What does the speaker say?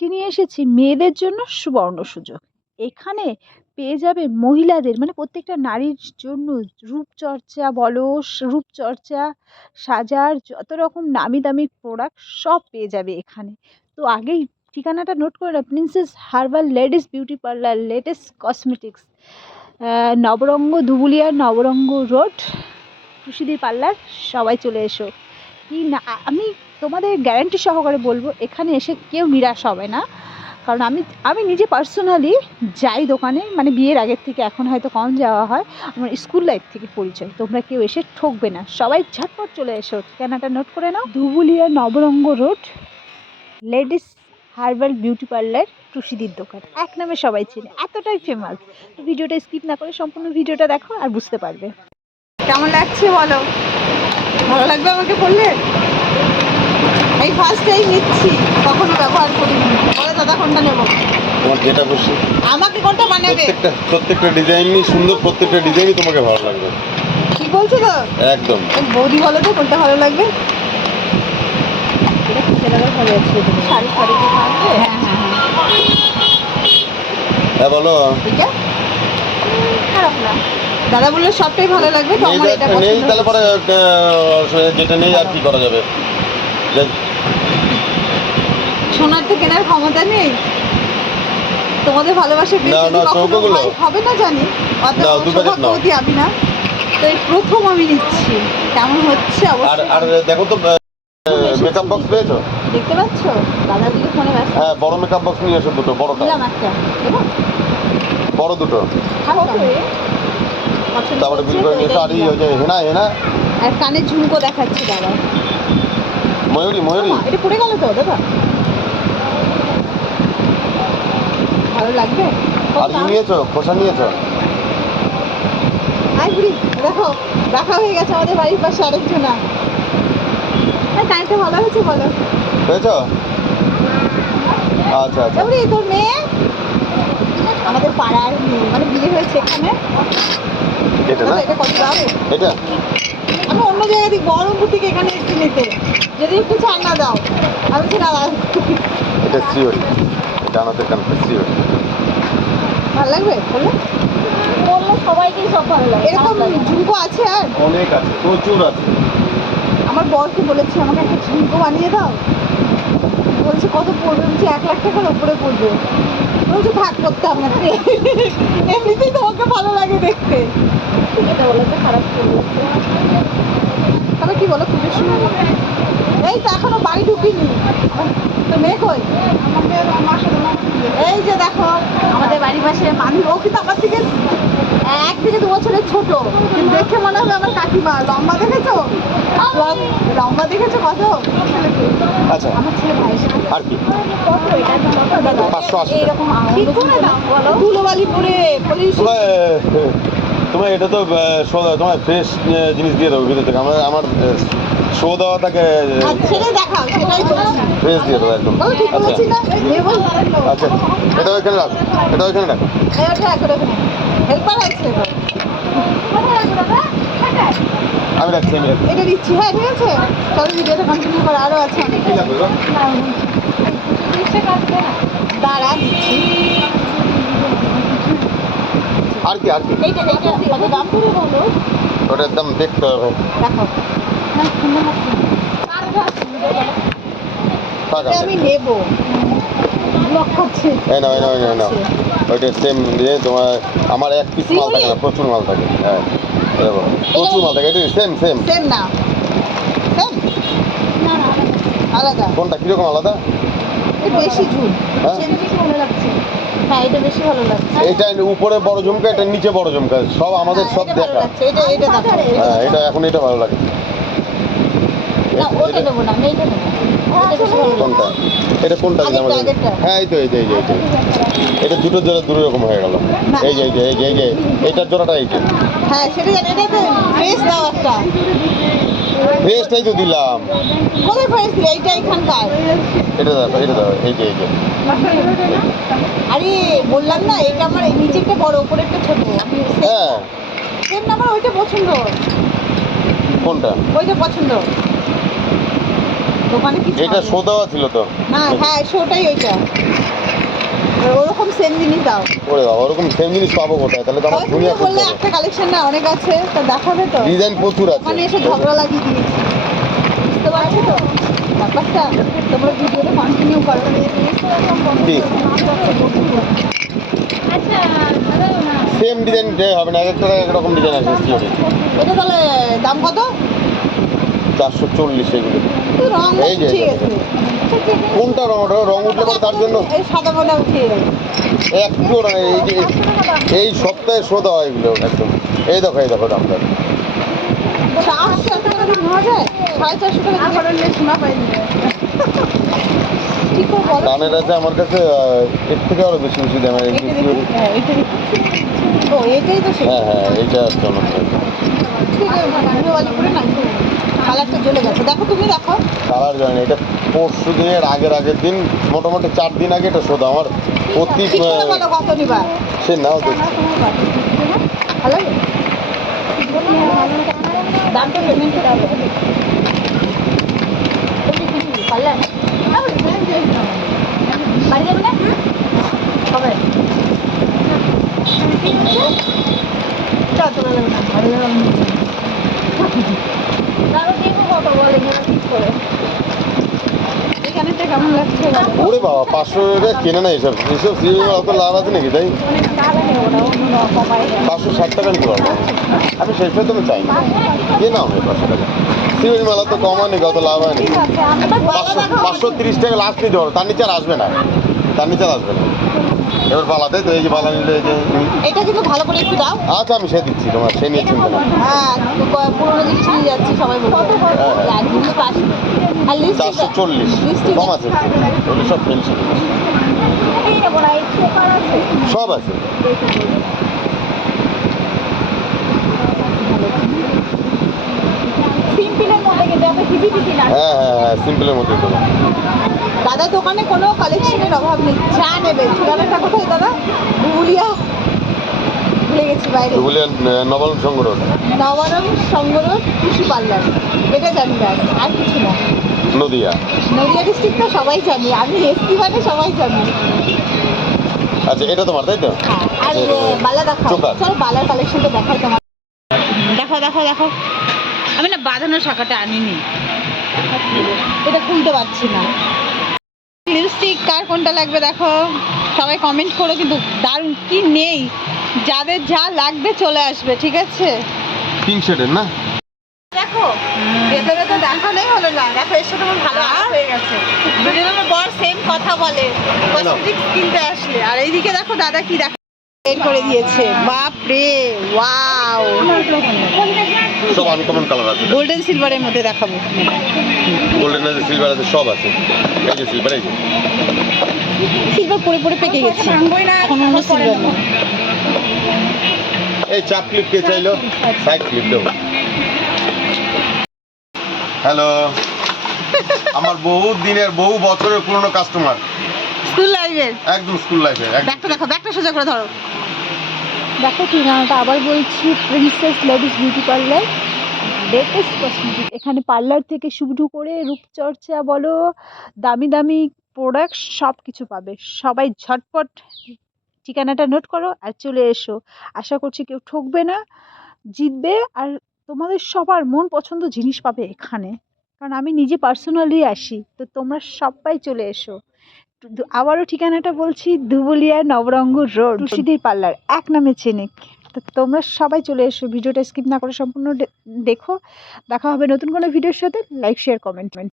আজকে নিয়ে এসেছি মেয়েদের জন্য সুবর্ণ সুযোগ। এখানে পেয়ে যাবে মহিলাদের মানে প্রত্যেকটা নারীর জন্য রূপচর্চা বলো রূপচর্চা, সাজার, যত রকম নামি দামি প্রোডাক্ট সব পেয়ে যাবে এখানে। তো আগেই ঠিকানাটা নোট করে না princess herbal ladies beauty parlour latest cosmetics Nabaranga Dhubulia, Nabaranga road Tusidi parlour সবাই চলে এসো। কি না, আমি তোমাদের গ্যারান্টি সহকারে বলব, এখানে এসে কেউ নিরাশ হবে না। কারণ আমি আমি নিজে পার্সোনালি যাই দোকানে মানে বিয়ের আগের থেকে এখন হয়তো কম যাওয়া হয়, আমার স্কুল লাইফ থেকে পরিচয়। তোমরা কেউ এসে ঠকবে না। সবাই ঝটপট চলে এসো। ঠিকানাটা নোট করে নাও। Dhubulia Nabaranga road ladies herbal beauty parlour টুসিদির দোকান। এক নামে সবাই চেনে। এতটাই ফেমাস তো ভিডিওটা স্কিপ না করে সম্পূর্ণ ভিডিওটা দেখো আর বুঝতে পারবে। কেমন লাগছে বলো? ভালো লাগবে আমাকে বললে? এই ফার্স্ট টাইম নিচ্ছি কখনো ব্যবহার করিনি। দাদা কোনটা নেব? তোমার যেটা খুশি। আমাকে কোনটা বানাবে? প্রত্যেকটা প্রত্যেকটা ডিজাইনই সুন্দর প্রত্যেকটা ডিজাইনই তোমাকে ভালো লাগবে। কি বলছো তো? একদম। বৌদি বলো তো কোনটা ভালো লাগবে? এটা ভালো আছে শাড়ি হ্যাঁ হ্যাঁ হ্যাঁ। বলো। এটা খারাপ না। দাদা বলল সবটাই ভালো লাগবে তো নেই আমার এটা একটা নেই তাহলে পরে যেটা নেই আর কি করা যাবে? সোনার তো কেনার ক্ষমতা নেই। তোমাদের ভালোবাসা। হয়, হবে না জানি। অত আমি না। তো এই প্রথম আমি নিচ্ছি। কেমন হচ্ছে আর আর দেখো তো মেকআপ বক্স পেয়েছ? দেখতে পাচ্ছ? দাদা দিকে ফোনে ব্যস্ত। হ্যাঁ বড় মেকআপ বক্স নিয়ে এসো দুটো বড়টা। নিলাম একটা। বড় দুটো। পছন্দ তারপরে বিল করে তো নিয়ে এসো আর এই যে হেনা হেনা। আর কানের ঝুমকো দেখাচ্ছি দাদা ময়ূরী ময়ূরী। এটা পড়ে গেল তো দাদা। ভালো লাগবে? আর নিয়েছো খোসা নিয়েছো? আই বুড়ি দেখো দেখা হয়ে গেছে আমাদের বাড়ির পাশে আরেকজনা। হ্যাঁ টাইমটা ভালো হয়েছে বলো। পেয়েছ আচ্ছা আচ্ছা। তোর মেয়ে? এখানে এটা না? এটা কত দাম এটা? আমি অন্য জায়গা থেকে বহরমপুর থেকে এখানে এসেছি নিতে। যদি একটু ছাড় না দাও আমি বলছি না এটা ভালো লাগবে? বলল সবাইকেই সব ভালো লাগে। এরকম ঝুমকো আছে আর? অনেক আছে প্রচুর আছে। আমার বরকে বলেছি আমাকে একটা ঝুমকো বানিয়ে দাও। বলছে কত পড়বে? বলছি এক লাখ টাকার উপরে পড়বে। বলছে থাক করতে না এমনিতেই তোমাকে ভালো লাগে দেখতে। এটা বলে খারাপ তবে কি বলো পুজোর সময় এই তো এখনও বাড়ি ঢুকিনি। তো মেয়ে কই? এই যে দেখো আমাদের বাড়ির পাশে মানুষ ও কিন্তু আমার থেকে এক থেকে দু বছরের ছোট। কিন্তু দেখে মনে হবে আমার কাকিমা লম্বা দেখেছ? লম্বা দেখেছ কত আচ্ছা। আমার ছেলে ভাইয়ের আর কি? এটা পাঁচশো আশি এরকম কি করে দাম বলো। ধুলোবালি পুলিশ তোমার এটা তো তোমার ফ্রেশ জিনিস দিয়ে দেবো ভিতর থেকে। আমার আমার শো দেওয়া থাকে ফ্রেশ দিয়ে দেবো একদম। আচ্ছা। আচ্ছা। এটা ওইখানে রাখ। এটা ওইখানে রাখ। হেল্পার আছে আমি রাখছি আমি রাখছি। এটা দিচ্ছি হ্যাঁ ঠিক আছে। চলো ভিডিওটা কন্টিনিউ করো আরও আছে? দাঁড়া দিচ্ছি। আর কি আর কি? এইটা এইটা কত দাম করে বলো? ওটার দাম দেখতে হবে। দেখো। আমি নেব। ব্লক করছে। এই নাও এই নাও এই নাও, ওইটা সেম দিয়ে তোমার আমার এক পিস মাল থাকে না প্রচুর মাল থাকে। হ্যাঁ। প্রচুর মাল থাকে এটা সেম সেম সেম না। সেম না না আলাদা। কোনটা কীরকম আলাদা? এটা বেশি ঝুল। হ্যাঁ? সেম বেশি ভালো লাগছে। হ্যাঁ এটা বেশি ভালো লাগছে। এটা উপরে বড় ঝুমকা এটা নিচে বড় ঝুমকা। সব আমাদের হ্যাঁ, সব এটা দেখা। এটা এটা হ্যাঁ এটা এখন এটা ভালো লাগে। না ওটা এটা- নেব না আমি এইটা নেব। কোনটা? এটা কোনটা দিলাম। হ্যাঁ এই তো এই যে এই যে এই যে এটা দুটো জোড়া দুটো রকম হয়ে গেল। এই যে এই যে এই যে এই যে এইটার জোড়াটা এইটা হ্যাঁ সেটা এটা তো ফ্রেশ দাও একটা। ফ্রেশটাই তো দিলাম। কোথায় ফ্রেশ দিলে? এইটা এখানকার এটা দাও এটা দাও এই যে এই যে। আরে বললাম না এটা আমার এই নিচেরটা বড় উপরেরটা ছোট। হ্যাঁ। সেম না আমার ওইটা পছন্দ। কোনটা? ওইটা পছন্দ। দোকানে এটা শো দেওয়া ছিল তো। না হ্যাঁ শোটাই ওইটা। ওরকম সেম জিনিস দাও। ওরে বাবা ওরকম সেম জিনিস পাবো কোথায়? তাহলে তো আমার তুমি দুনিয়া বললে একটা কালেকশন না অনেক আছে তা দেখাবে তো। ডিজাইন প্রচুর আছে। ওখানে এসে ঝগড়া লাগিয়ে দিয়েছি। বুঝতে পারছ তো? ব্যাপারটা তোমরা ভিডিওটা কন্টিনিউ করো। কি? আচ্ছা সেম ডিজাইন হবে না এক একটা এক রকম ডিজাইন আছে তাহলে দাম কত? চারশো চল্লিশ এগুলো। এই যে, কোনটা রং রং উঠলে পরে তার জন্য একটু না এই যে এই সপ্তাহে শো দেওয়া এগুলো একদম। এই দেখো এই দেখো দামটা কানের আছে? আমার কাছে এর থেকে আরও বেশি বেশি দামের দেখি হ্যাঁ হ্যাঁ হ্যাঁ এইটা আছে আমার কালারটা জ্বলে গেছে। দেখো তুমি দেখো। কালার জানি এটা পরশু দিনের আগের আগের দিন মোটামুটি চার দিন আগে এটা শোধ আমার প্রতি সে নাও তো। ভালো? দামটা পেমেন্ট করে দাও। পারলেন বাড়ি যাবে না? কবে? চল চলে যাবে না বাড়ি যাবে না দাঁড়ো দেখব কত বলে ঠিক করে এখানেটা কেমন লাগছে? ওরে বাবা পাঁচশো টাকা কেনে না এসব। এসব সিরিয়াল অত লাভ আছে নাকি তাই? পাঁচশো ষাট টাকা নিতে পারব। আমি সেই তো চাই না কে না হবে পাঁচশো টাকা? সিভিল মেলা তো কম হয়নি কত লাভ হয়নি। পাঁচশো পাঁচশো তিরিশ টাকা লাস্ট নিতে পারো তার নিচে আর আসবে না। তার নিচে আর আসবে না। এবার তাই তো এই যে পালা নিলে এই যে এটা কিন্তু ভালো করে একটু দাও। আচ্ছা আমি সে দিচ্ছি তোমার সে নিয়ে চিন্তা হ্যাঁ পুরোনো জিনিস নিয়ে যাচ্ছি সবাই বলছে হ্যাঁ। আর জিনিস পাস আর চারশো লিস্ট চল্লিশ লিস্টে কম আছে? ওগুলো সব ফেন্সি সব আছে সিম্পলের মধ্যে কিন্তু এত হিবি টিপি না হ্যাঁ হ্যাঁ হ্যাঁ সিম্পলের মধ্যে দাদা দোকানে কোনো কালেকশনের অভাব নেই। যা নেবে। ঠিকানাটা কোথায় দাদা? বুলিয়া ভুলে গেছি বাইরে। সংগ্রহ। কৃষি পার্লার। এটা জানি আর কিছু না। নদিয়া। নদিয়া ডিস্ট্রিক্ট তো সবাই জানি। আমি এসপি মানে সবাই জানি। আচ্ছা এটা তোমার তাই তো? হ্যাঁ, আর এ, বালা দেখাও। চলো বালার কালেকশনটা দেখাই তোমার। দেখো দেখো দেখো। আমি না বাঁধানো শাখাটা আনিনি। এটা খুলতে পারছি না। লিপস্টিক কার কোনটা লাগবে দেখো? সবাই কমেন্ট করো কিন্তু দারুণ কি নেই? যাদের যা লাগবে চলে আসবে ঠিক আছে? পিঙ্ক শেডের না? দেখো ভেতরে তো দেখানোই হলো না। দেখো এর সাথে আমার ভালো হয়ে গেছে। দুজন আমার বর সেম কথা বলে। কসমেটিক্স কিনতে আসলে। আর এইদিকে দেখো দাদা কি দেখো বের করে দিয়েছে। বাপ রে ওয়াও সব আনকমন কালার আছে। গোল্ডেন সিলভারের মধ্যে দেখাবো। গোল্ডেন আছে সিলভার আছে সব আছে। এই যে সিলভার এই যে। সিলভার পরে পরে পেকে গেছে। এখন অন্য সিলভার নেই এই চাপ ক্লিপ কে চাইলো? সাইড ক্লিপ দাও হ্যালো আমার বহু দিনের বহু বছরের পুরনো কাস্টমার স্কুল লাইফের একদম স্কুল লাইফে ব্যাগটা দেখো ব্যাগটা সোজা করে ধরো। দেখো ঠিকানাটা আবার বলছি princess ladies beauty parlour latest cosmetic এখানে পার্লার থেকে শুরু করে রূপচর্চা বলো, দামি দামি প্রোডাক্ট সব কিছু পাবে। সবাই ঝটপট ঠিকানাটা নোট করো আর চলে এসো। আশা করছি কেউ ঠকবে না, জিতবে আর তোমাদের সবার মন পছন্দ জিনিস পাবে এখানে। কারণ আমি নিজে পার্সোনালি আসি, তো তোমরা সবাই চলে এসো। আবারও ঠিকানাটা বলছি, ধুবুলিয়া নবরঙ্গ রোড টুসিদির পার্লার, এক নামে চেনে তো তোমরা সবাই চলে এসো, ভিডিওটা স্কিপ না করে সম্পূর্ণ দেখো। দেখা হবে নতুন কোনো ভিডিওর সাথে। Like, share, comment.